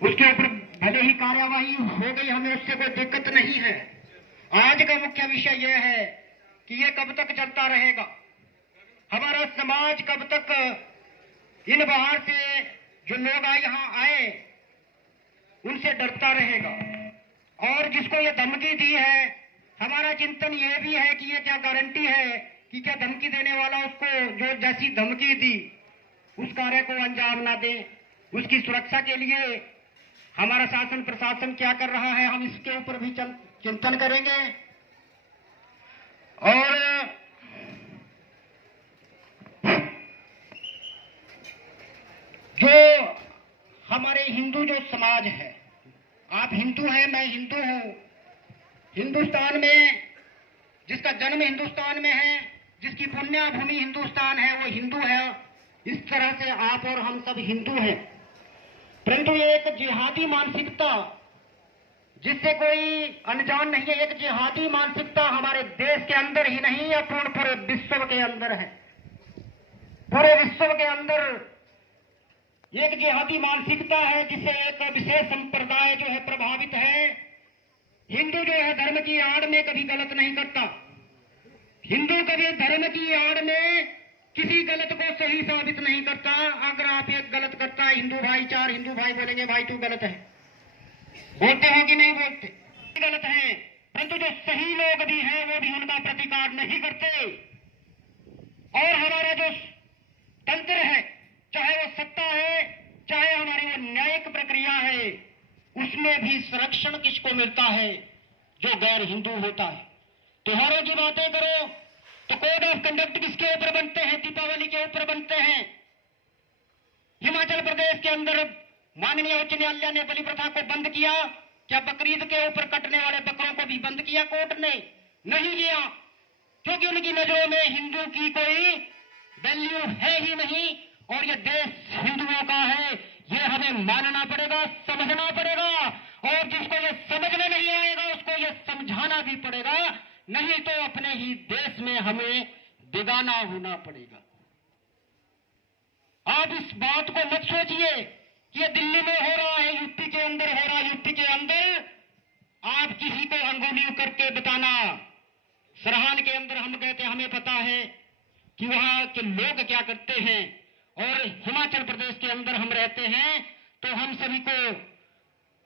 उसके ऊपर भले ही कार्यवाही हो गई, हमें उससे कोई दिक्कत नहीं है। आज का मुख्य विषय यह है कि ये कब तक चलता रहेगा, हमारा समाज कब तक इन बाहर से जो लोग यहाँ आए उनसे डरता रहेगा। और जिसको ये धमकी दी है, हमारा चिंतन ये भी है कि ये क्या गारंटी है कि क्या धमकी देने वाला उसको जो जैसी धमकी दी उस कार्य को अंजाम ना दे। उसकी सुरक्षा के लिए हमारा शासन प्रशासन क्या कर रहा है, हम इसके ऊपर भी चिंतन करेंगे। और जो हमारे हिंदू जो समाज है, आप हिंदू हैं, मैं हिंदू हूं, हिंदुस्तान में जिसका जन्म हिंदुस्तान में है, जिसकी पुण्य भूमि हिंदुस्तान है, वो हिंदू है। इस तरह से आप और हम सब हिंदू हैं। परंतु ये एक जिहादी मानसिकता, जिससे कोई अनजान नहीं है, एक जिहादी मानसिकता हमारे देश के अंदर ही नहीं है, पूरे विश्व के अंदर है। पूरे विश्व के अंदर एक जिहादी मानसिकता है, जिससे एक विशेष संप्रदाय जो है प्रभावित है। हिंदू जो है धर्म की आड़ में कभी गलत नहीं करता। हिंदू कभी धर्म की आड़ में किसी गलत को सही साबित नहीं करता। अगर आप एक गलत करता है, हिंदू भाई, चार हिंदू भाई बोलेंगे भाई तू गलत है, बोलते हैं कि नहीं बोलते? गलत है। परंतु जो सही लोग भी हैं वो भी उनका प्रतिकार नहीं करते। और हमारा जो तंत्र है, चाहे वो सत्ता है, चाहे हमारी वो न्यायिक प्रक्रिया है, उसमें भी संरक्षण किसको मिलता है? जो गैर हिंदू होता है। त्योहारों की बातें करो तो कोड ऑफ कंडक्ट किसके ऊपर बनते हैं? दीपावली के ऊपर बनते हैं। हिमाचल प्रदेश के अंदर माननीय उच्च न्यायालय ने बलि प्रथा को बंद किया। क्या बकरीद के ऊपर कटने वाले बकरों को भी बंद किया कोर्ट ने? नहीं किया, क्योंकि उनकी नजरों में हिंदू की कोई वैल्यू है ही नहीं। और ये देश हिंदुओं का है, ये हमें मानना पड़ेगा, समझना पड़ेगा। और जिसको ये समझ में नहीं आएगा उसको ये समझाना भी पड़ेगा, नहीं तो अपने ही देश में हमें बेगाना होना पड़ेगा। आप इस बात को मत सोचिए कि ये दिल्ली में हो रहा है, यूपी के अंदर हो रहा है। यूपी के अंदर आप किसी को अंगुली करके बताना। सरहान के अंदर हम कहते हैं हमें पता है कि वहां के लोग क्या करते हैं, और हिमाचल प्रदेश के अंदर हम रहते हैं तो हम सभी को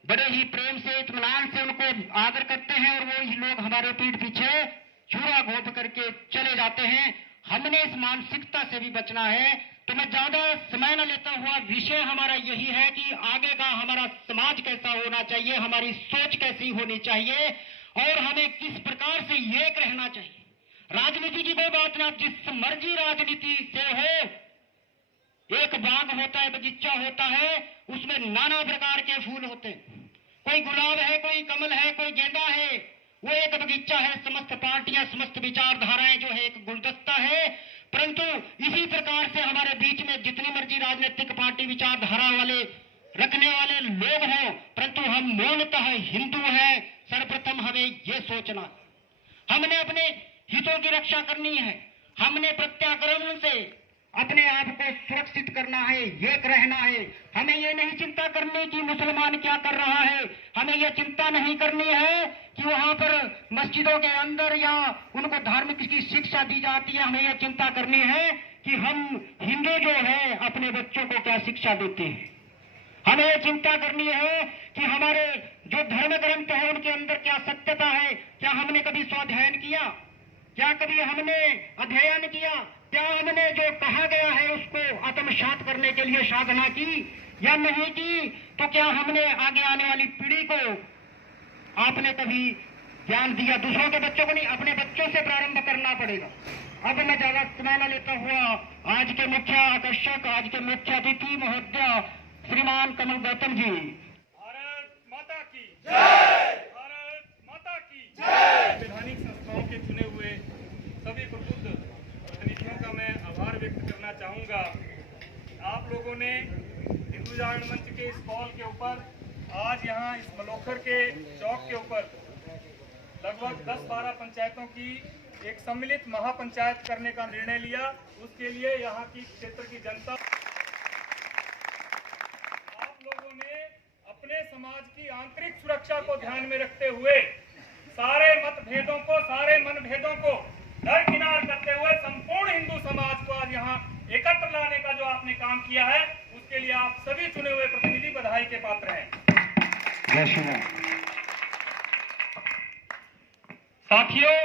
बड़े ही प्रेम से, इत्मीनान से उनको आदर करते हैं, और वो ही लोग हमारे पीठ पीछे छुरा घोंप करके चले जाते हैं। हमने इस मानसिकता से भी बचना है। तो मैं ज्यादा समय न लेता हुआ, विषय हमारा यही है कि आगे का हमारा समाज कैसा होना चाहिए, हमारी सोच कैसी होनी चाहिए, और हमें किस प्रकार से एक रहना चाहिए। राजनीति की कोई बात ना, जिस मर्जी राजनीति से हो, एक बाग होता है, बगीचा होता है, उसमें नाना प्रकार के फूल होते हैं। कोई गुलाब है, कोई कमल है, कोई गेंदा है, वो एक बगीचा है। समस्त पार्टियां, समस्त विचारधाराएं जो है एक गुलदस्ता है। परंतु इसी प्रकार से हमारे बीच में जितनी मर्जी राजनीतिक पार्टी विचारधारा वाले रखने वाले लोग हों, परंतु हम मूलतः हिंदू हैं। सर्वप्रथम हमें ये सोचना, हमने अपने हितों की रक्षा करनी है, हमने प्रत्याक्रमण से अपने आप को सुरक्षित करना है, एक रहना है। हमें ये नहीं चिंता करनी कि मुसलमान क्या कर रहा है, हमें ये चिंता नहीं करनी है कि वहां पर मस्जिदों के अंदर या उनको धार्मिक की शिक्षा दी जाती है। हमें ये चिंता करनी है कि हम हिंदू जो है अपने बच्चों को क्या शिक्षा देते हैं। हमें ये चिंता करनी है कि हमारे जो धर्म ग्रंथ है उनके अंदर क्या सत्यता है। क्या हमने कभी स्वाध्यायन किया? क्या कभी हमने अध्ययन किया? क्या हमने जो कहा गया है उसको आत्मसात करने के लिए साधना की या नहीं की? तो क्या हमने आगे आने वाली पीढ़ी को आपने कभी ज्ञान दिया? दूसरों के बच्चों को नहीं, अपने बच्चों से प्रारंभ करना पड़ेगा। अब मैं ज्यादा समय न लेता हुआ आज के मुख्य आकर्षक, आज के मुख्य अतिथि महोदय श्रीमान कमल गौतम जी। भारत माता की जय, भारत माता की जय। वैधानिक संस्थाओं के चुने हुए सभी प्रबुद्ध प्रतिनिधियों का मैं आभार व्यक्त करना चाहूँगा। आप लोगों ने हिंदू जागरण मंच के इस कॉल के ऊपर आज यहाँ इस मलोखर के चौक के ऊपर लगभग 10-12 पंचायतों की एक सम्मिलित महापंचायत करने का निर्णय लिया। उसके लिए यहाँ की क्षेत्र की जनता, आप लोगों ने समाज की आंतरिक सुरक्षा को ध्यान में रखते हुए सारे मतभेदों को, सारे मनभेदों को दरकिनार करते हुए संपूर्ण हिंदू समाज को आज यहाँ एकत्र लाने का जो आपने काम किया है, उसके लिए आप सभी चुने हुए प्रतिनिधि बधाई के पात्र हैं। जय श्री राम। साथियों,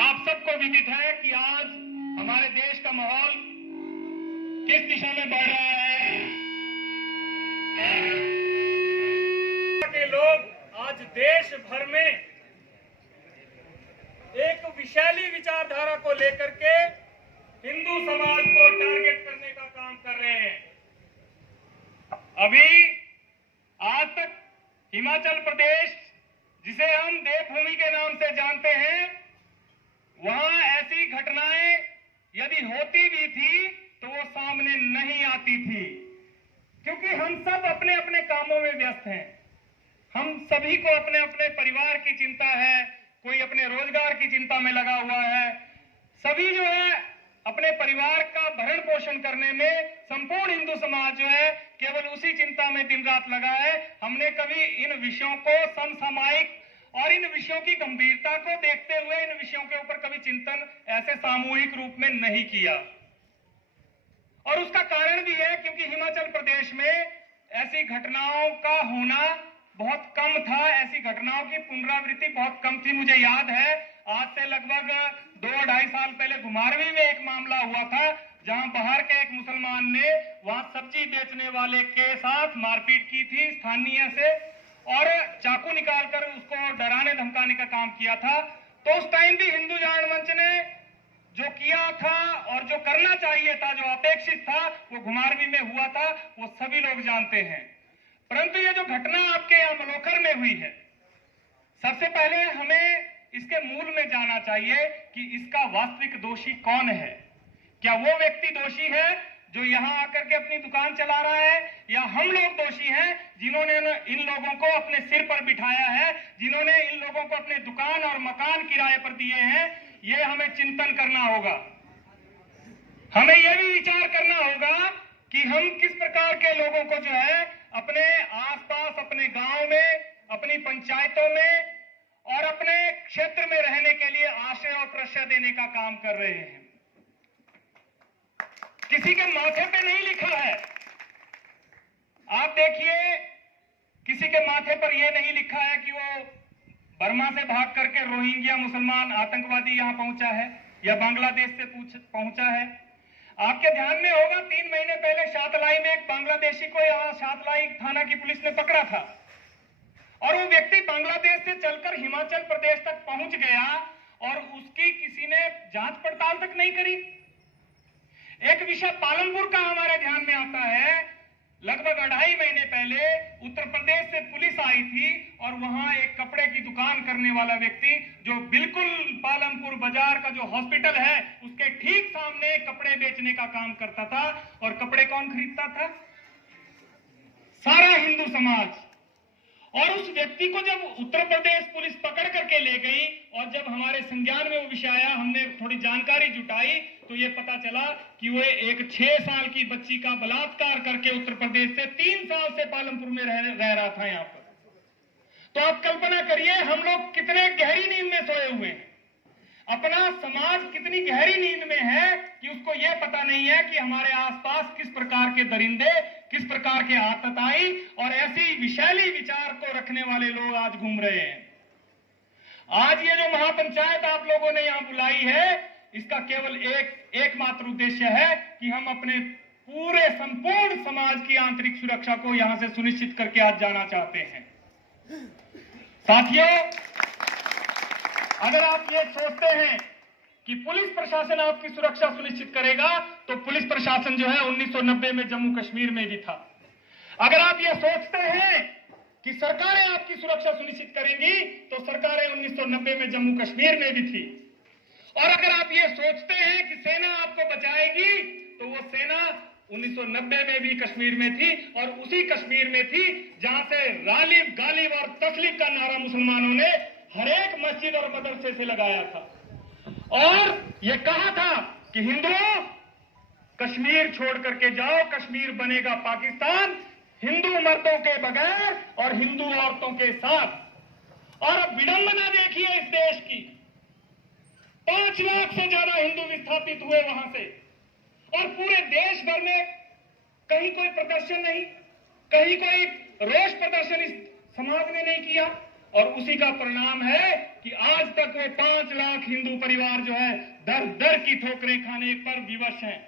आप सबको विदित है कि आज हमारे देश का माहौल किस दिशा में बढ़ रहा है। के लोग आज देश भर में एक विशैली विचारधारा को लेकर के हिंदू समाज को टारगेट करने का काम कर रहे हैं। अभी आज तक हिमाचल प्रदेश, जिसे हम देवभूमि के नाम से जानते हैं, वहां ऐसी घटनाएं यदि होती भी थी तो वो सामने नहीं आती थी, क्योंकि हम सब अपने अपने कामों में व्यस्त हैं। हम सभी को अपने अपने परिवार की चिंता है, कोई अपने रोजगार की चिंता में लगा हुआ है। सभी जो है अपने परिवार का भरण पोषण करने में, संपूर्ण हिंदू समाज जो है केवल उसी चिंता में दिन रात लगा है। हमने कभी इन विषयों को समसामयिक और इन विषयों की गंभीरता को देखते हुए इन विषयों के ऊपर कभी चिंतन ऐसे सामूहिक रूप में नहीं किया। और उसका कारण भी है क्योंकि हिमाचल प्रदेश में ऐसी घटनाओं का होना बहुत कम था, ऐसी घटनाओं की पुनरावृत्ति बहुत कम थी। मुझे याद है आज से लगभग 2-2.5 साल पहले घुमारवीं में एक मामला हुआ था, जहां बाहर के एक मुसलमान ने वहां सब्जी बेचने वाले के साथ मारपीट की थी स्थानीय से, और चाकू निकालकर उसको डराने धमकाने का काम किया था। तो उस टाइम भी हिंदू जागरण मंच ने जो किया था और जो करना चाहिए था, जो अपेक्षित था, वो घुमारवीं में हुआ था, वो सभी लोग जानते हैं। परंतु ये जो घटना आपके यहाँ मलोखर में हुई है, सबसे पहले हमें इसके मूल में जाना चाहिए कि इसका वास्तविक दोषी कौन है। क्या वो व्यक्ति दोषी है जो यहाँ आकर के अपनी दुकान चला रहा है, या हम लोग दोषी हैं जिन्होंने इन लोगों को अपने सिर पर बिठाया है, जिन्होंने इन लोगों को अपने दुकान और मकान किराए पर दिए हैं? ये हमें चिंतन करना होगा। हमें यह भी विचार करना होगा कि हम किस प्रकार के लोगों को जो है अपने आसपास, अपने गांव में, अपनी पंचायतों में और अपने क्षेत्र में रहने के लिए आश्रय और प्रश्रय देने का काम कर रहे हैं। किसी के माथे पे नहीं लिखा है। आप देखिए, किसी के माथे पर यह नहीं लिखा है कि वो बर्मा से भाग करके रोहिंग्या मुसलमान आतंकवादी यहां पहुंचा है या बांग्लादेश से पहुंचा है। आपके ध्यान में होगा 3 महीने पहले शातलाई में एक बांग्लादेशी को यहां शातलाई थाना की पुलिस ने पकड़ा था, और वो व्यक्ति बांग्लादेश से चलकर हिमाचल प्रदेश तक पहुंच गया और उसकी किसी ने जांच पड़ताल तक नहीं करी। एक विषय पालमपुर का हमारे ध्यान में आता है। लगभग 2.5 महीने पहले उत्तर प्रदेश से पुलिस आई थी और वहां एक कपड़े की दुकान करने वाला व्यक्ति, जो बिल्कुल पालमपुर बाजार का जो हॉस्पिटल है उसके ठीक सामने कपड़े बेचने का काम करता था, और कपड़े कौन खरीदता था? सारा हिंदू समाज। और उस व्यक्ति को जब उत्तर प्रदेश पुलिस पकड़ करके ले गई और जब हमारे संज्ञान में वो विषय आया, हमने थोड़ी जानकारी जुटाई, तो ये पता चला कि वो एक 6 साल की बच्ची का बलात्कार करके उत्तर प्रदेश से 3 साल से पालमपुर में रह रहा था यहाँ पर। तो आप कल्पना करिए हम लोग कितने गहरी नींद में सोए हुए हैं, अपना समाज कितनी गहरी नींद में है कि उसको यह पता नहीं है कि हमारे आसपास किस प्रकार के दरिंदे, किस प्रकार के आतताई और ऐसी विशैली विचार को रखने वाले लोग आज घूम रहे हैं। आज ये जो महापंचायत आप लोगों ने यहां बुलाई है, इसका केवल एकमात्र उद्देश्य है कि हम अपने पूरे संपूर्ण समाज की आंतरिक सुरक्षा को यहां से सुनिश्चित करके आज जाना चाहते हैं। साथियों, अगर आप ये सोचते हैं कि पुलिस प्रशासन आपकी सुरक्षा सुनिश्चित करेगा, तो पुलिस प्रशासन जो है 1990 में जम्मू कश्मीर में भी था। अगर आप ये सोचते हैं कि सरकारें आपकी सुरक्षा सुनिश्चित करेंगी, तो सरकारें 1990 में जम्मू कश्मीर में भी थी। और अगर आप ये सोचते हैं कि सेना आपको बचाएगी, तो वो सेना 1990 में भी कश्मीर में थी, और उसी कश्मीर में थी जहां से गालिब गालिब और तस्लीम का नारा मुसलमानों ने हर एक मस्जिद और मदरसे से लगाया था, और ये कहा था कि हिंदुओं कश्मीर छोड़ करके जाओ, कश्मीर बनेगा पाकिस्तान। हिंदू मर्दों के बगैर और हिंदू औरतों के साथ। और अब विडंबना देखिए इस देश की, 5 लाख से ज्यादा हिंदू विस्थापित हुए वहां से, और पूरे देश भर में कहीं कोई प्रदर्शन नहीं, कहीं कोई रोष प्रदर्शन इस समाज ने नहीं किया। और उसी का परिणाम है कि आज तक वो 5 लाख हिंदू परिवार जो है दर दर की ठोकरें खाने पर विवश हैं।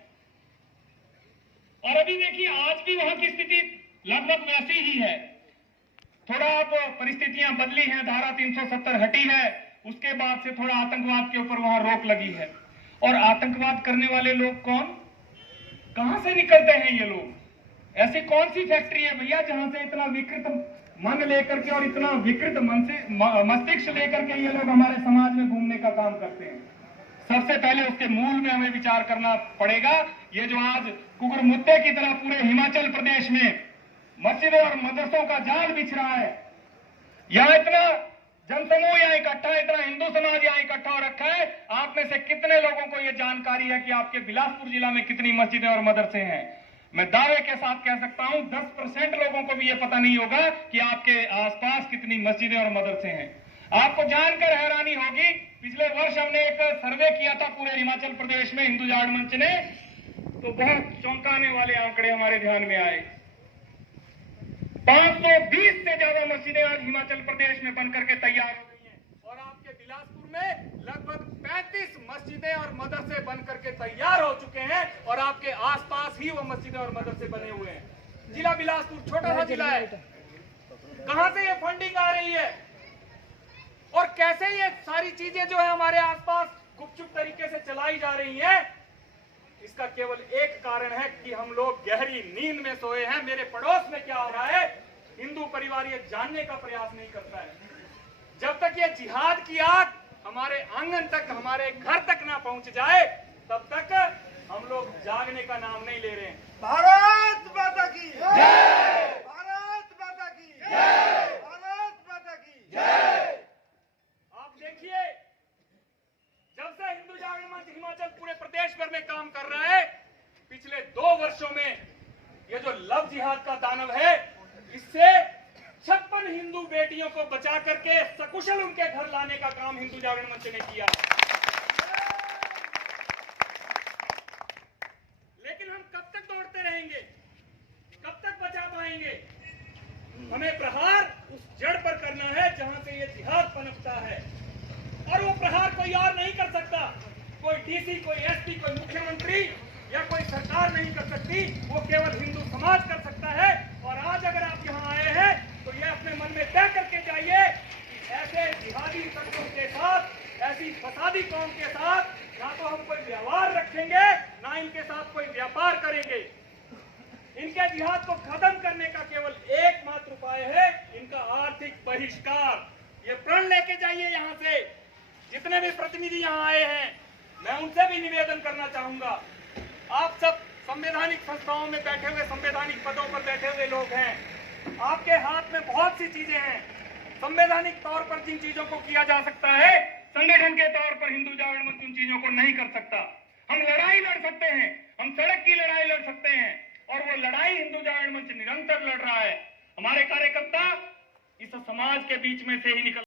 और अभी देखिए आज भी वहां की स्थिति लगभग वैसी ही है। थोड़ा अब परिस्थितियां बदली हैं, धारा 370 हटी है, उसके बाद से थोड़ा आतंकवाद के ऊपर वहां रोक लगी है। और आतंकवाद करने वाले लोग कौन, कहां से निकलते हैं ये लोग? ऐसी कौन सी फैक्ट्री है भैया जहां से इतना विकृत मन लेकर के और इतना विकृत मन से मस्तिष्क लेकर के ये लोग हमारे समाज में घूमने का काम करते हैं? सबसे पहले उसके मूल में हमें विचार करना पड़ेगा। ये जो आज कुकुर मुत्ते की तरह पूरे हिमाचल प्रदेश में मस्जिदों और मदरसों का जाल बिछ रहा है, यहां इतना जनसमूह यहाँ इकट्ठा, इतना हिंदू समाज यहाँ इकट्ठा हो रखा है, आप में से कितने लोगों को यह जानकारी है कि आपके बिलासपुर जिला में कितनी मस्जिदें और मदरसे हैं? मैं दावे के साथ कह सकता हूं 10% लोगों को भी यह पता नहीं होगा कि आपके आसपास कितनी मस्जिदें और मदरसे हैं। आपको जानकर हैरानी होगी, पिछले वर्ष हमने एक सर्वे किया था पूरे हिमाचल प्रदेश में, हिंदू जागरण मंच ने, तो बहुत चौंकाने वाले आंकड़े हमारे ध्यान में आए। 520 से ज्यादा मस्जिदें आज हिमाचल प्रदेश में बनकर के तैयार हो गई हैं, और आपके बिलासपुर में लगभग 35 मस्जिदें और मदरसे बनकर के तैयार हो चुके हैं, और आपके आसपास ही वो मस्जिदें और मदरसे बने हुए हैं। जिला बिलासपुर छोटा सा जिला है, कहां से ये फंडिंग आ रही है और कैसे ये सारी चीजें जो है हमारे आसपास गुपचुप तरीके से चलाई जा रही हैं? इसका केवल एक कारण है कि हम लोग गहरी नींद में सोए हैं। मेरे पड़ोस में क्या हो रहा है हिंदू परिवार ये जानने का प्रयास नहीं करता है। जब तक ये जिहाद की आग हमारे आंगन तक, हमारे घर तक ना पहुंच जाए, तब तक हम लोग जागने का नाम नहीं ले रहे हैं। भारत माता की जय, भारत माता की जय, भारत माता की जय। आप देखिए, जब से हिंदू जागरण मंच हिमाचल पूरे प्रदेश भर में काम कर रहा है, पिछले 2 वर्षों में ये जो लव जिहाद का दानव है, इससे 56 हिंदू बेटियों को बचा करके सकुशल उनके घर लाने का काम हिंदू जागरण मंच ने किया। लेकिन हम कब तक दौड़ते रहेंगे, कब तक बचा पाएंगे? हमें प्रहार उस जड़ पर करना है जहां से ये जिहाद पनपता है, और वो प्रहार कोई और नहीं कर सकता। कोई डीसी, कोई एसपी, कोई मुख्यमंत्री या कोई सरकार नहीं कर सकती, वो केवल हिंदू समाज कर सकता है। और आज अगर आप यहाँ आए हैं तो ये अपने मन में तय करके जाइए कि ऐसे जिहादी तत्वों के साथ, ऐसी फसादी कौम के साथ ना तो हम कोई व्यवहार रखेंगे, ना इनके साथ कोई व्यापार करेंगे। इनके जिहाद को खत्म करने का केवल एकमात्र उपाय है इनका आर्थिक बहिष्कार। ये प्रण लेके जाइए यहाँ से। जितने भी प्रतिनिधि यहाँ आए हैं, मैं उनसे भी निवेदन करना चाहूंगा, आप सब संवैधानिक संस्थाओं में बैठे हुए, संवैधानिक पदों पर बैठे हुए लोग हैं, आपके हाथ में बहुत सी चीजें हैं। संवैधानिक तौर पर जिन चीजों को किया जा सकता है, संगठन के तौर पर हिंदू जागरण मंच उन चीजों को नहीं कर सकता। हम लड़ाई लड़ सकते हैं, हम सड़क की लड़ाई लड़ सकते हैं, और वो लड़ाई हिंदू जागरण मंच निरंतर लड़ रहा है। हमारे कार्यकर्ता इस समाज के बीच में से ही निकल